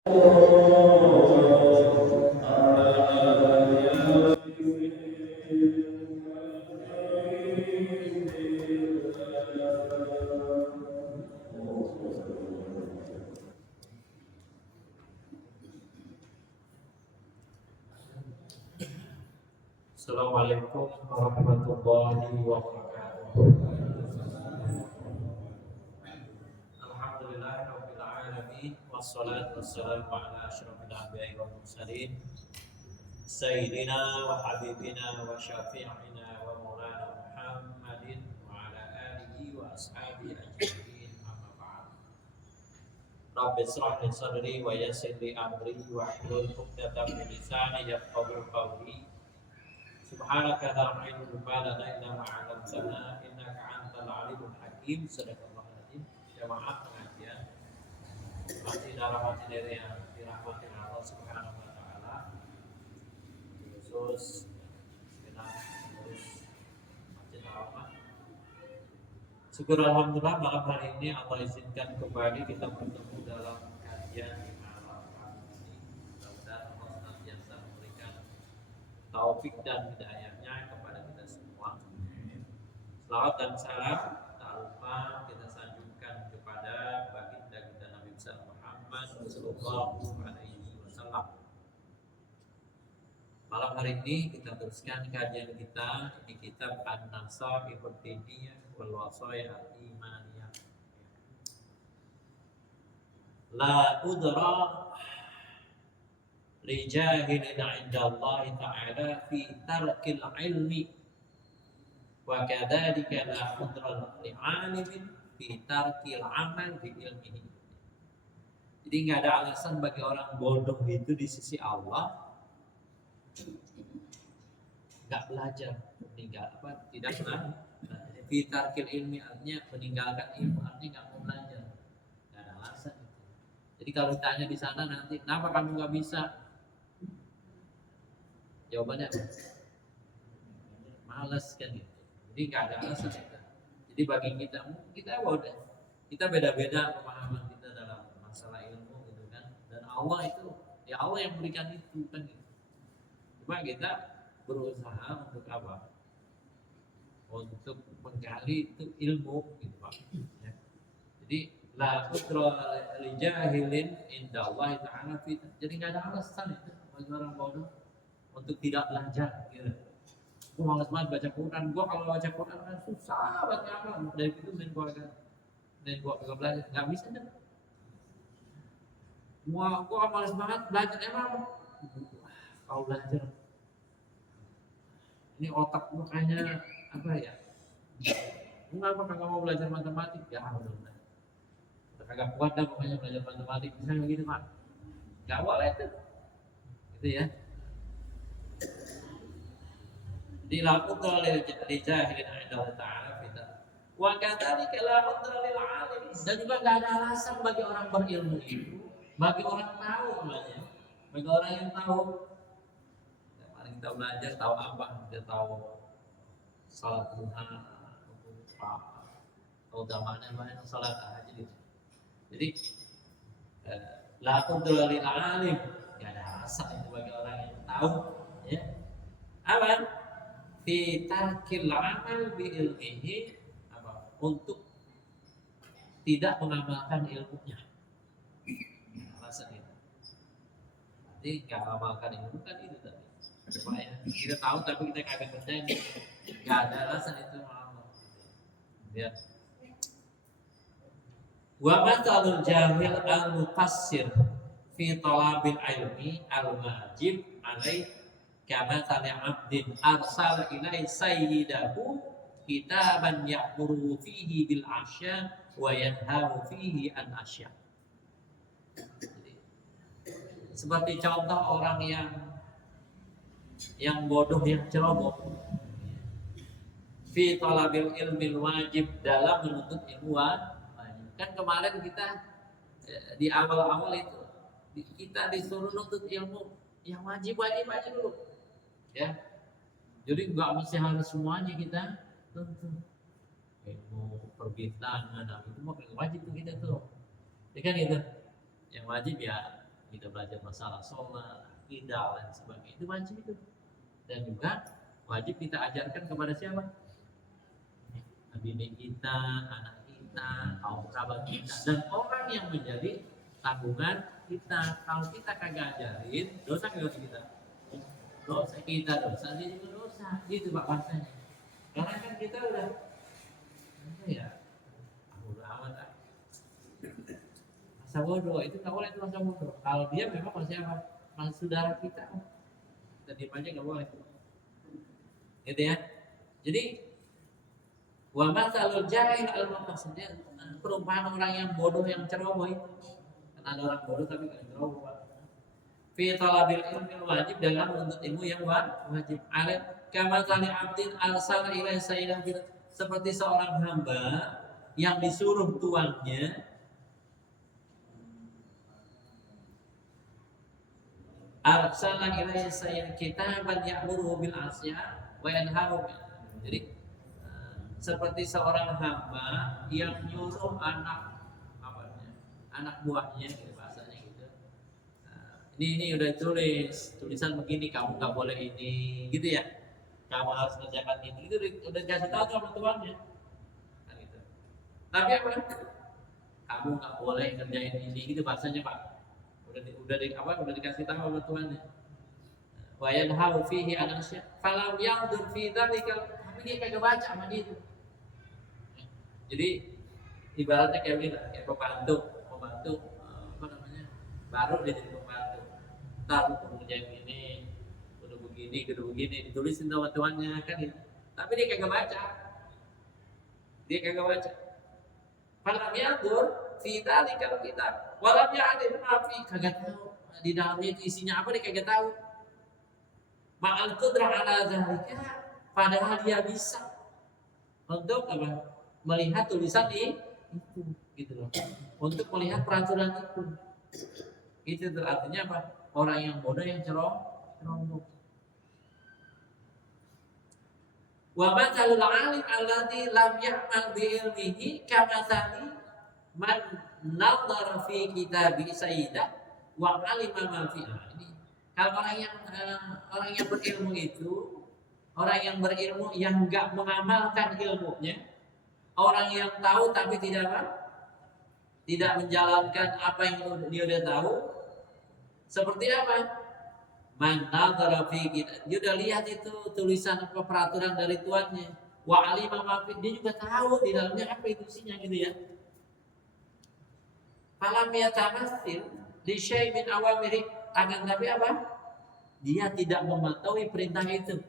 Assalamualaikum warahmatullahi wabarakatuh. Alhamdulillahirabbil alamin wassalatu wassalamu ala asyrofil anbiya'i wal mursalin sayyidina wa habibina wa syafi'ina wa maulana Muhammadin wa ala alihi wa ashabihi ajma'in amma ba'd. Rabbi shrah li sadri wa yassir li amri wa hlul 'uqdatam min lisani yafqahu qawli. Subhanaka la ilma lana illa ma 'allamtana innaka antal alimul hakim. Sadaqallahul azim. Jamaah pengajian masih dalam materi yang dirahmati Allah Subhanahu wa taala. Khusus segenap pengurus Masjid Al-Rahmah. Syukur alhamdulillah malam hari ini Allah izinkan kembali kita bertemu dalam kajian di malam ini. Mudah-mudahan Allah senantiasa memberikan taufik dan hidayahnya kepada kita semua. Salawat dan salam tak lupa kita sanjungkan kepada baginda kita Nabi Muhammad sallallahu alaihi wasallam. Malam hari ini kita teruskan kajian kita di kitab An-Nasaihud Diniyah wal Wasaya Al-Imaniyah. La udra lijahilin 'inda Allah ta'ala fi tarkil ilmi wa kadzalika la udra li'alimin fi tarkil amal bi ilmihi. Jadi enggak ada alasan bagi orang bodoh itu di sisi Allah enggak belajar, tidak pernah fi tarkil ilmi, artinya meninggalkan ilmu, artinya enggak mau belajar. Enggak ada alasan itu. Jadi kalau ditanya di sana nanti, kenapa kamu enggak bisa? Jawabannya apa? Males kan gitu. Jadi nggak ada alasan kita. Jadi bagi kita udah, kita beda-beda pemahaman kita dalam masalah ilmu gitu kan. Dan Allah itu, ya Allah yang berikan itu kan gitu. Cuma kita berusaha untuk apa? Untuk menggali itu ilmu gitu Pak. Ya. Jadi la udra li jahilin inda Allah ta'ala fit. Jadi nggak ada alasan itu bagi orang bodoh untuk tidak belajar gitu. Gue malas banget baca Quran. Gue kalau baca Quran kan susah banget ngamal. Dari itu main gue agak belajar. Gak bisa deh. Gue malas banget belajar. Emang kalau belajar ini otak gue kayaknya apa ya? Kenapa kagak mau belajar matematik? Ya udah. Kagak kuat dah pokoknya belajar matematik. Misalnya begitu Pak. Gak boleh tuh. Gitu ya. Dilakukan oleh jahilin Allah Ta'ala kita. Wa kadzalika la udra lil alim. Dan juga enggak ada alasan bagi orang berilmu itu, bagi orang tahu namanya. Bagi orang yang tahu. Ya, mari kita belajar tahu apa? Kita tahu salat duha, tahu zamannya banyak salat aja gitu. Jadi la udra lil alim. Enggak ada alasan itu bagi orang yang tahu, ya. Apa? Fi tarkil amal bi ilmihi, apa? Untuk tidak mengamalkan ilmunya. Alasan itu. Jadi nggak mengamalkan ilmu kan itu tadi. Supaya kita tahu tapi kita kagak percaya. Nggak ada alasan itu mengamal. Ya. Wa matalul jahil al-muqassir fi talabil ilmi al-wajib alaih kama tali abdin arsal ilai sayyidahu kitaban ya'muru fihi bil asya wa yanhahu fihi an asya. Seperti contoh orang yang bodoh, yang ceroboh fi talabil ilmi wajib, dalam menuntut ilmu wajib. Kan kemarin kita di awal-awal itu kita disuruh nuntut ilmu yang wajib aja dulu. Ya, jadi nggak mesti harus semuanya kita tuntut. Ilmu perbintangan, itu mah wajib tuh kita tuh. Jadi kan itu yang wajib ya kita belajar masalah sholat, akidah dan sebagainya, itu wajib itu. Dan juga wajib kita ajarkan kepada siapa? Bini kita, anak kita, kaum kerabat kita, dan orang yang menjadi tanggungan kita. Kalau kita kagak ajarin, dosa kagak kita? Dosa kita, dosa dia juga dosa. Gitu Pak bahasanya. Karena kan kita udah apa ya? Udah amat ah. Masa bodoh itu nggak boleh, itu masa bodoh. Kalau dia memang masih apa? Masih saudara kita. Kita diem aja nggak boleh. Gitu ya. Jadi wa matsalul jahil al-mutasaddiq, perumpamaan orang yang bodoh yang ceroboh itu. Kan ada orang bodoh tapi nggak ceroboh. Fi talabil ilmi wajib, dalam menuntut ilmu yang wajib. Alat kama tali abdin al-sala ila sayyidan, seperti seorang hamba yang disuruh tuannya arsala ila sayyidan kitaban ya'muru bil asya wa yanharu. Jadi seperti seorang hamba yang nyuruh anak buahnya, gitu bahasanya gitu. Ini udah tulisan begini, kamu nggak boleh ini, gitu ya. Kamu harus kerjakan ini, itu udah dikasih tahu sama tuannya. Kan gitu. Tapi apa? Kamu nggak boleh kerjain ini, gitu bahasanya Pak. Udah dikasih tahu sama tuannya. Wa yanharu fihi an asya falam yandur fi dzalika, tapi dia kagak baca sama dia itu. Jadi ibaratnya kayak pembantu apa namanya, baru dia jadi pembantu. Ntar kerjain ini, udah begini, ditulisin sama tuannya kan gitu. Tapi dia kagak baca. Falam yandur fi dzalika kitab walam ya'lam ma fi, kagak tahu di dalamnya itu isinya apa, dia kagak tahu. Ma'al qudrah ala dzalika, padahal dia bisa untuk apa? Melihat tulisan itu, gitu loh. Untuk melihat peraturan itu tuh artinya apa? Orang yang bodoh yang ceroboh. Wa matsalul alim alladzi lam ya'mal bi ilmihi kamatsali man nadhara fi kitabi sayyidah wa 'alima ma fiha. Ini kalau orang yang berilmu itu, orang yang berilmu yang enggak mengamalkan ilmunya, orang yang tahu tapi tidak menjalankan apa yang dia udah tahu, seperti apa? Mana terapi kita, dia udah lihat itu tulisan apa, peraturan dari tuannya. Wa alima ma fi, dia juga tahu di dalamnya apa itu isinya, gitu ya. Falam yatamassil li syai' min awamiri, akan tapi apa? Dia tidak mematuhi perintah itu.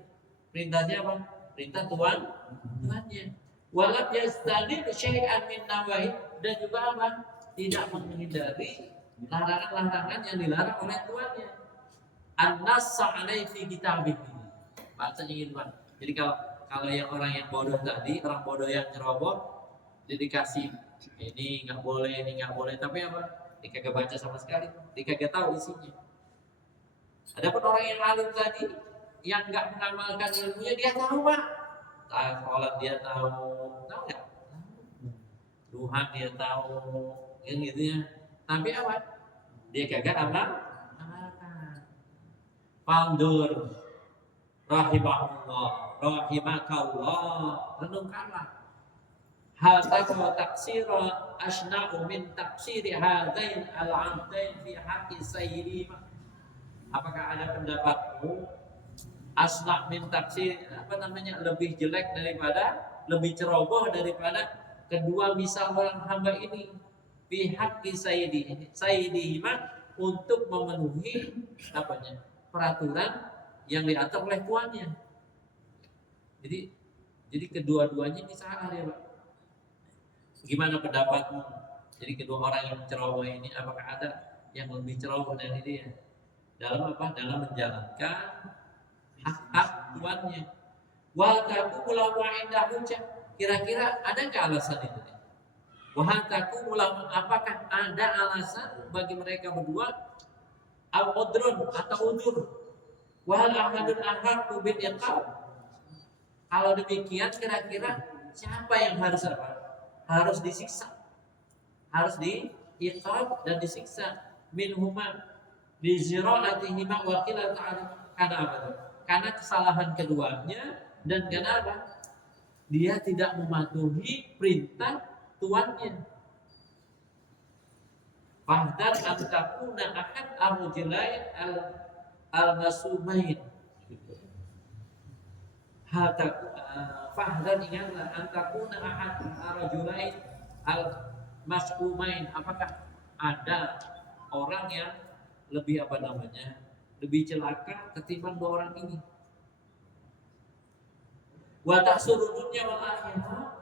Perintahnya apa? Perintah tuannya. Walam yastadil syai'an min nawahi, dan juga apa? Tidak menghindari larangan-larangan yang dilarang oleh tuannya. An-nassa alaihi fi kitabih. Bahasanya gitu Pak. Jadi kalau yang orang yang bodoh tadi, orang bodoh yang ceroboh, dia dikasih ini nggak boleh, tapi apa? Dia kagak baca sama sekali, dia kagak tahu isinya. Adapun orang yang alim tadi, yang nggak mengamalkan ilmunya, dia tahu Pak. Sholat dia tahu nggak? Tuhan dia tahu, yang gitu ya. Tapi apa? Dia kagak amalkan. Pandur, rahimakallah, renungkanlah. Hal taksira asna'u min taksiri hadain al-'abdain fi haqqi sayyidihima. Apakah ada pendapatmu asna' min taksir, lebih jelek daripada, lebih ceroboh daripada kedua misal orang hamba ini fi haqqi sayyidihima, untuk memenuhi peraturan yang diatur oleh tuannya. Jadi kedua-duanya ini salah dia Pak. Gimana pendapatmu? Jadi kedua orang yang ceroboh ini, apakah ada yang lebih ceroboh dari dia dalam apa? Dalam menjalankan hak-hak tuannya. Wa taqulu wa inda hujjah. Kira-kira ada nggak alasan itu? Wa taqulu, apakah ada alasan bagi mereka berdua? Al-udrun atau udur. Wa hal ahadun ahaqu bil iqab. Kalau demikian, kira-kira siapa yang harus apa? Harus disiksa, harus diiqab dan disiksa. Minhuma, Di zira'atihima wa qila ta'ala, karena apa tuh? Karena kesalahan keduanya dan karena apa? Dia tidak mematuhi perintah tuannya. Fahdar antakuna ahad ar-rajulain al-masumain. Fahdar ingatlah antakuna ahad ar-rajulain al-masumain. Apakah ada orang yang lebih apa namanya? Lebih celaka ketimbang dua orang ini? Wa tahsuru dunya wal akhirah.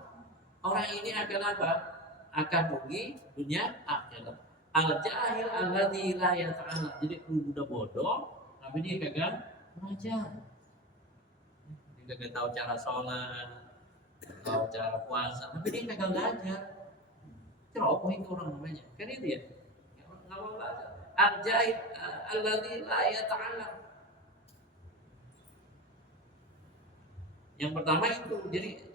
Orang ini akan apa? Akan rugi dunia akhirat. Al jahil alladzi la yata'ala. Jadi udah bodoh, tapi dia gagal belajar. Dia gagal tahu cara sholat, tahu cara puasa, tapi dia gagal belajar. Ceroboh itu orang namanya. Kan itu ya. Enggak mau belajar. Al jahil alladzi la yata'ala. Yang pertama itu,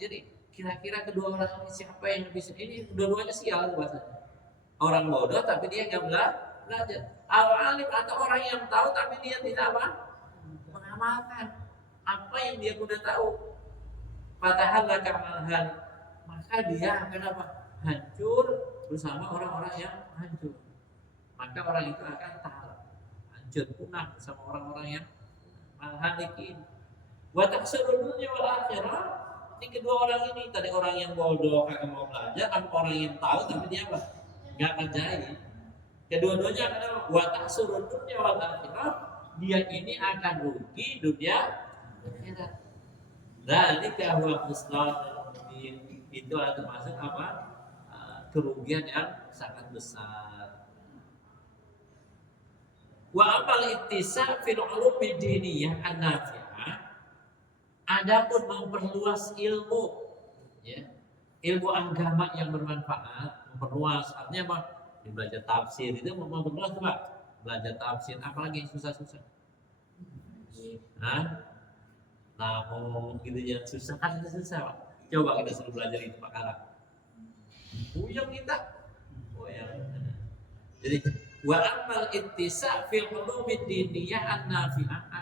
jadi kira-kira kedua orang ini siapa yang bisa? Ini dua-duanya sial bahasanya. Orang bodoh tapi dia nggak belajar. Alim atau orang yang tahu tapi dia tidak apa? Mengamalkan apa yang dia sudah tahu. Padahal hal, maka dia akan apa? Hancur bersama orang-orang yang hancur. Maka orang itu akan tahu hancur punah bersama orang-orang yang halikin. Wa taksirul dunya wal akhirah. Ini kedua orang ini, tadi orang yang bodoh kagak mau belajar, sama orang yang tahu tapi dia apa? Enggak kerjain. Kedua-duanya akan apa? Wa taksirul dunya wal akhirah. Dia ini akan rugi dunia akhirat. Dzalika huwa khusranul mubin. Itu termasuk apa? Kerugian yang sangat besar. Wa amal ittisal fil ulumi diniyah an-nafi'ah. Adapun memperluas ilmu, ya, ilmu agama yang bermanfaat, memperluas. Artinya apa? Belajar tafsir itu memperluas Pak. Belajar tafsir, apalagi yang susah-susah. Namun gitu yang susah kan itu susah Pak. Coba kita suruh belajar itu Pak Karak. Puyeng kita. Jadi wa amal ittisa' fil ulumi diniyah an-nafi'ah.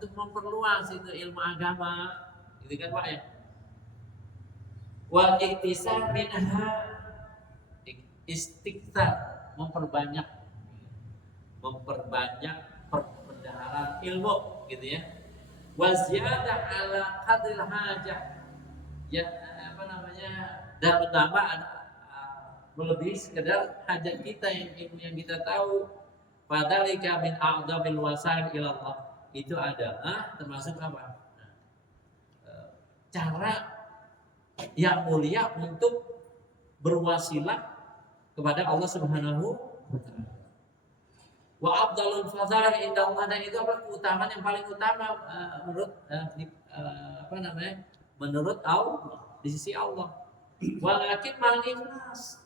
Untuk memperluas itu ilmu agama, gitu kan Pak ya. Wal iktisar minha istiqtar, memperbanyak perbendaharaan ilmu, gitu ya. Wa ziyadah ala qadril hajah, ya apa namanya, dan menambah melebihi sekedar hajat kita yang ilmu yang kita tahu. Fadzalika min a'dzamil wasail ila Allah. Itu adalah termasuk apa? Cara yang mulia untuk berwasilah kepada Allah Subhanahu wa taala. Wa afdalul fadhail inda Allah, dan itu apa? Keutamaan yang paling utama menurut apa namanya? Menurut Allah di sisi Allah. Walakin mal ikhlas.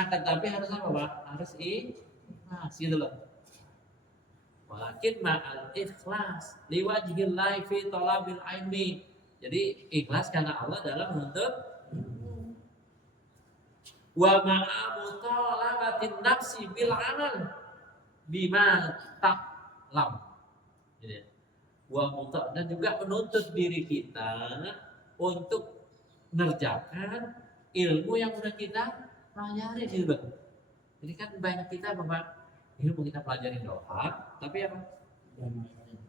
Akan tapi harus apa, Pak? Harus ikhlas gitu loh. Walakin ma'al ikhlas liwajhillahi fi talabil ilmi. Jadi ikhlas karena Allah dalam menuntut wa ma'amu talabatin nafsi bil amal bima ta'lam. Jadi dan juga menuntut diri kita untuk mengerjakan ilmu yang sudah kita pelajari gitu. Jadi kan banyak kita Bapak ilmu kita pelajari doa, tapi apa?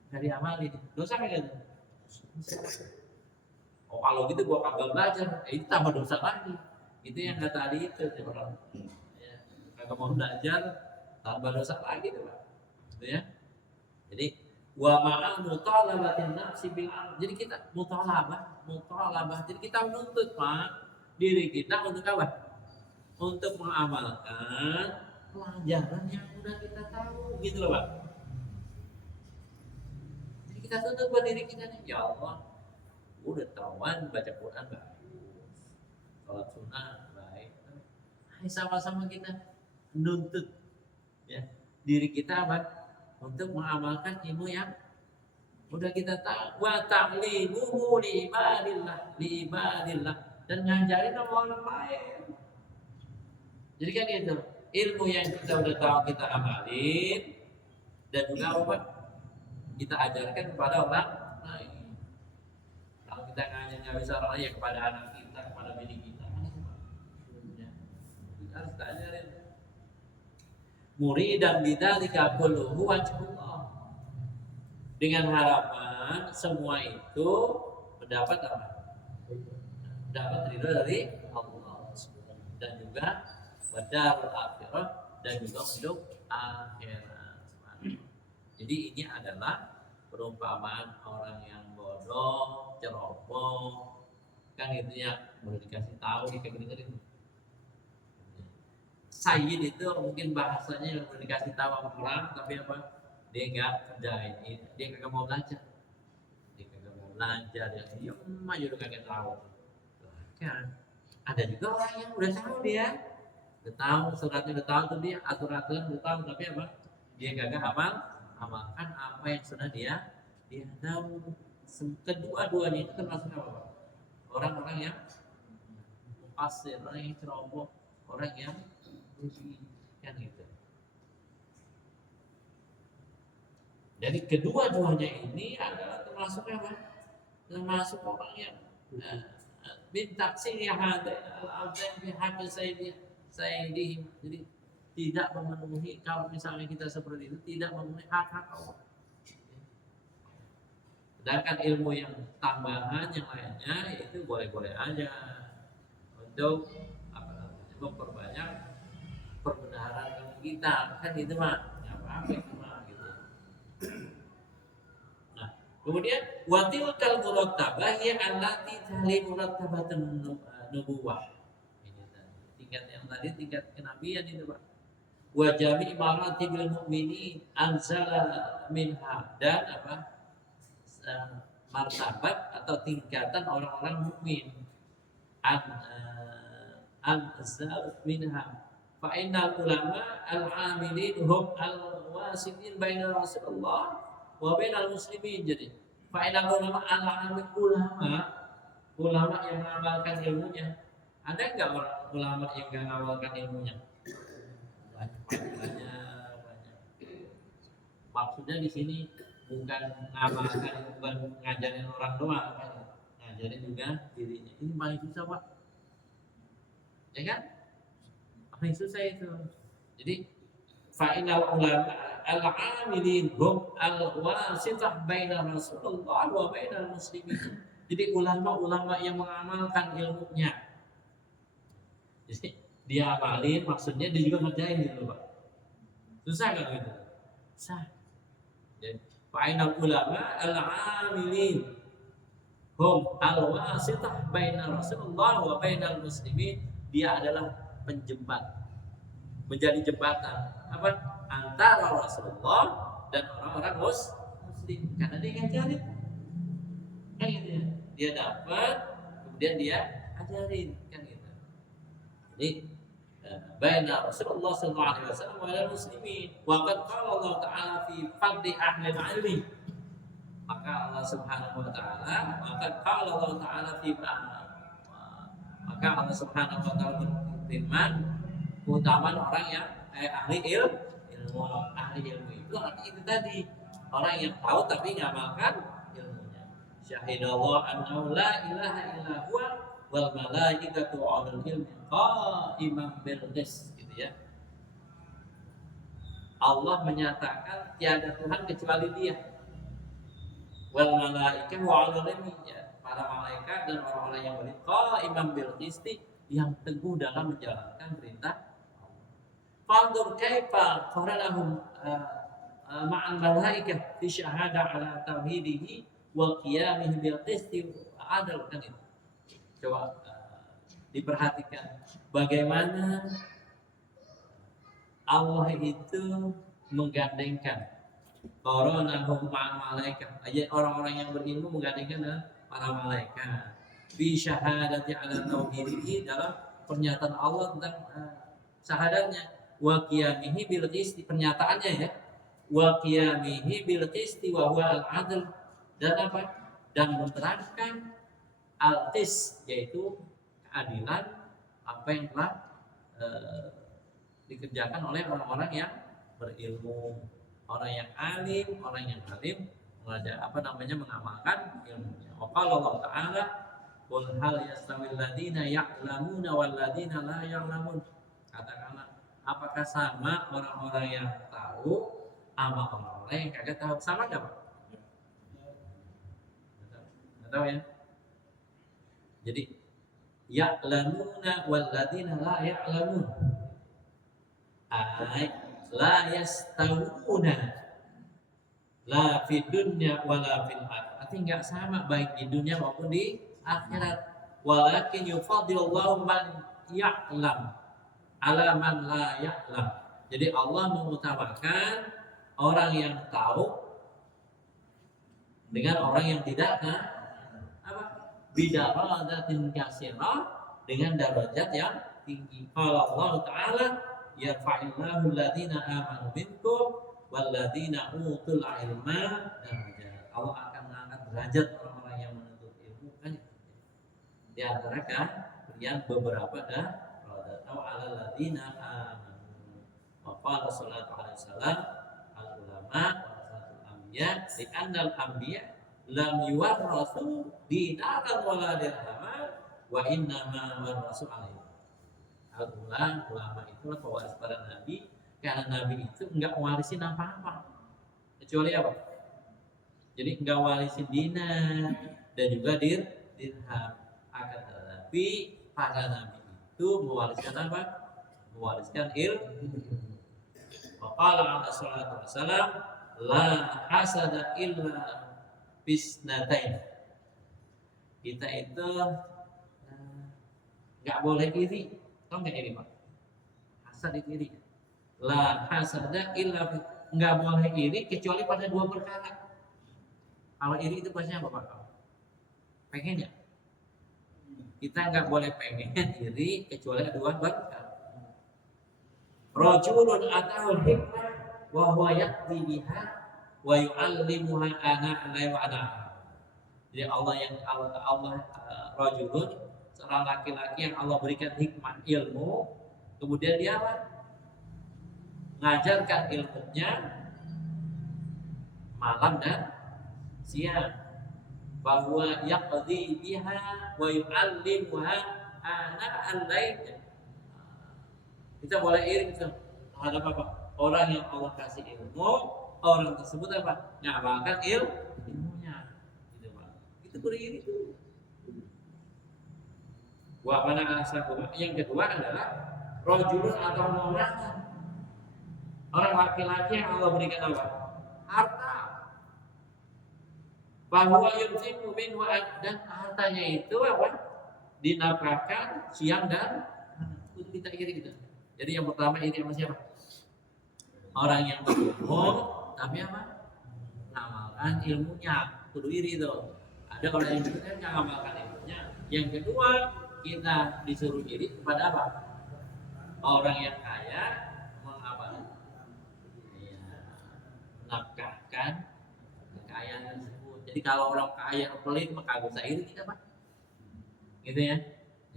Dari amalin. Dosa kan gitu. Oh kalau gitu gua kagak belajar, itu tambah dosa lagi. Itu yang kata tadi itu orang. Ya, kagak mau belajar, tambah dosa lagi tuh Pak. Gitu ya. Jadi wa ma'al mutalabatin nafsi bil amal. Jadi kita mutalabah. Jadi kita menuntut Pak diri kita untuk apa? Untuk mengamalkan pelajaran yang udah kita tahu gitu loh Pak. Jadi kita tuntut buat diri kita nih, ya Allah, udah tahuan baca Quran bagus, sholat sunnah baik. Ayo sama-sama kita menuntut ya diri kita apa? Untuk mengamalkan ilmu yang udah kita tahu. Wa ta'limuhu li ibadillah, dan ngajarin sama orang lain. Jadi kan itu ilmu yang kita udah tahu kita amalin, dan juga apa kita ajarkan kepada orang lain. Kalau kita nggak bisa orang lain ya kepada anak kita, kepada bini kita, ya. Kita harus kita ajarin. Muridan bidzalika kulluhu wajhullah. Dengan harapan semua itu mendapat apa? Mendapat ridho dari Allah dan juga wadarul akhirah dan juga hidup akhirat. Jadi ini adalah perumpamaan orang yang bodoh, ceroboh, kan gitu ya, boleh dikasih tahu kayak gini itu. Sayyid itu mungkin bahasanya yang boleh dikasih tahu sama orang, tapi apa? Dia nggak kerjain, dia nggak mau belajar, dia diem aja udah kagak tahu. Kan ada juga orang yang udah tahu dia, udah tahu suratnya, udah tahu tuh dia aturan udah tahu, tapi apa? Dia kagak amalkan apa yang sudah dia tahu. Kedua-duanya itu termasuk apa? Orang-orang yang pasir, orang yang ceroboh, orang yang kan gitu. Jadi kedua-duanya ini adalah termasuk apa? Termasuk orang yang minta sini ada pihak saya di, jadi tidak memenuhi. Kalau misalnya kita seperti itu tidak memenuhi hak-hak Allah. Sedangkan ilmu yang tambahan yang lainnya itu boleh-boleh aja untuk memperbanyak perbenaran ilmu kita, kan itu mah apa itu mah gitu. Nah kemudian watil kal murattabah ya allati tahli murattabatun nubuwah. Tingkat yang tadi tingkat kenabian itu Pak. Wa jami' maratibil mu'minin anzala minha, dan apa? Martabat atau tingkatan orang-orang mukmin anzal minha fa innal ulama al-amilin hum al-wasitin baina Rasulullah wa bainal muslimin. Jadi fa innal ulama al-amil, ulama yang mengamalkan ilmunya. Ada enggak orang ulama yang enggak mengamalkan ilmunya? Banyak. Maksudnya di sini bukan mengamalkan, bukan ngajarin orang doang, kan? Ngajarin juga dirinya. Ini paling susah Pak, ya kan? Paling susah itu. Jadi fa'inal ulama al-amilin hum al-wasitah baina Rasulullah wa bainal muslimin. Jadi ulama-ulama yang mengamalkan ilmunya. Jadi dia amalin, maksudnya dia juga ngerjain gitu Pak. Susah kan gitu? Susah. Jadi fa'inal ulama al-amilin hum al-wasitah baina Rasulullah wa bainal muslimin. Dia adalah penjembat, menjadi jembatan apa antara Rasulullah dan orang-orang muslim, karena dia ngajarin kan gitu ya. Dia dapat kemudian dia ajarin kan gitu. Jadi baina Rasulullah sallallahu alaihi wasallam wa muslimin wa qad qala Allah taala fi fadli ahli ilmi. Maka Allah Subhanahu wa taala, maka Allah Subhanahu wa taala berfirman keutamaan orang yang ahli ilmu itu artinya itu tadi, orang yang tahu tapi ngamalkan ilmunya. Syahidallahu annahu la ilaha illa huwa wal malaikatu ulul ilmi qa'iman bil qist, gitu ya. Allah menyatakan tiada Tuhan kecuali Dia. Wal malaikatu ulul ilmi, ya, para malaikat dan orang-orang yang beriman qa'iman bil qist, yang teguh dalam menjalankan perintah. Fanzur kaifa qaranahum ma'al malaikah fi syahada ala tauhidihi wa qiyamihi bil qisti adal, kan itu. Coba diperhatikan bagaimana Allah itu menggandengkan qaranahum ma'al malaikah, orang-orang yang berilmu menggandengkan dengan para malaikat fi syahadati ala tauhidihi, dalam pernyataan Allah tentang syahadatnya, wa qiyamihi bil qisti, pernyataannya ya, wa qiyamihi bil qisti wa huwa al adl, dan apa? Dan menerapkan al-qist, yaitu keadilan, apa yang telah dikerjakan oleh orang-orang yang berilmu. Orang yang alim mengamalkan ilmunya. Wa qala Allah Ta'ala, qul hal yastawil ladina ya'lamuna wal ladina la ya'lamun. Katakanlah, apakah sama orang-orang yang tahu sama orang-orang yang kagak tahu? Sama enggak, Pak? Enggak tahu ya. Jadi ya'lamuna wal ladina la ya'lamun. Ay la yastawuna la fid dunya wala fil akhirah. Artinya enggak sama baik di dunia maupun di akhirat. Walakin yufadilullahu man ya'lam ala man la ya'lam. Jadi Allah mengutamakan orang yang tahu dengan orang yang tidak apa? Bidaradatin kasirah, dengan derajat yang tinggi. Qala Allah Ta'ala, yarfa'illahu alladhina amanu minkum walladzina utul ilma darajat. Allah akan mengangkat derajat orang-orang yang menuntut ilmu kan. Di antara kalian beberapa derajat atau ala ladzina amanu. Wa qala sallallahu alaihi wasallam, al ulama warasatul anbiya, li annal anbiya lam yuwarrasu dinaran wala dirhaman wa innama warasu ilma. Al ulama itulah pewaris para nabi. Karena Nabi itu enggak warisin apa-apa kecuali apa? Jadi enggak warisin dinar dan juga dirham. Akan tetapi para Nabi itu mewariskan apa? Mewariskan ilmu. Waqala ala salatu wassalam, la hasada illa bisnatain. Kita itu enggak boleh iri. Tahu enggak iri, Pak? Hasad itu iri. La hasada illa, enggak boleh iri kecuali pada dua perkara. Kalau iri itu bahasanya apa, Pak? Pengen ya? Kita enggak boleh pengen iri kecuali ada dua perkara. Rajulun atahu hikmah wa huwa yaqdi biha wa yu'allimuha ana wa ana. Jadi Allah rajulun, seorang laki-laki yang Allah berikan hikmah ilmu, kemudian dia apa? Mengajarkan ilmunya malam dan siang. Bahwa yaqdi biha wa yu'allimuha ana al-lail. Kita boleh iri terhadap apa? Orang yang Allah kasih ilmu, orang tersebut apa? Ngamalkan ilmunya. Gitu, Pak. Itu boleh iri itu. Wa mana asabu. Yang kedua adalah rajulun atau orang. Orang laki-laki yang Allah berikan apa? Harta. Bahwa yunfiqu minhu, dan hartanya itu apa? Dinafkahkan siang dan malam. Kita iri gitu. Jadi yang pertama iri sama siapa? Orang yang berilmu tapi apa? Mengamalkan ilmunya. Kudu iri itu. Ada orang yang berilmu yang mengamalkan ilmunya. Yang kedua, kita disuruh iri kepada apa? Orang yang kaya menafkahkan kekayaan tersebut. Jadi kalau orang kaya pelit maka kagak usah iri kita, Pak. Gitu ya.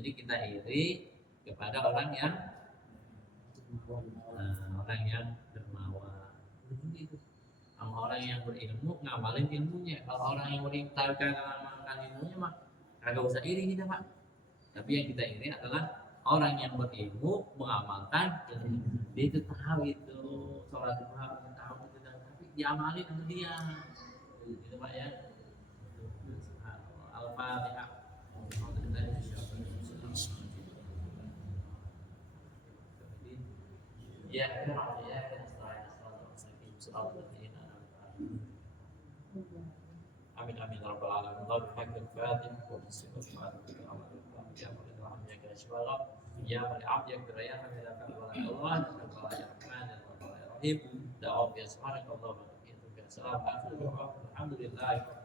Jadi kita iri kepada orang yang dermawan. Begitu. Sama orang yang berilmu ngamalin ilmunya. Kalau orang yang berilmu kagak ngamalkan ilmunya mah kagak usah iri kita, Pak. Tapi yang kita iri adalah orang yang berilmu mengamalkan ilmu. Dia itu tahu itu sholat duha, diamalin sama dia, gitu Pak ya. Al-Fatihah. Ya, amin amin rabbal alamin. Allahumma hakil Fatihah wa bismillahir rahmanir rahim. Ya Allah ya kasbala ya al-abd ya biraya hamidaka wa Allah ya rahman ya rahim. Da'awat ya subhanallah. Alhamdulillah.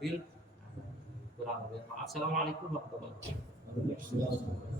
Kurang lebih maaf. Assalamualaikum warahmatullahi wabarakatuh.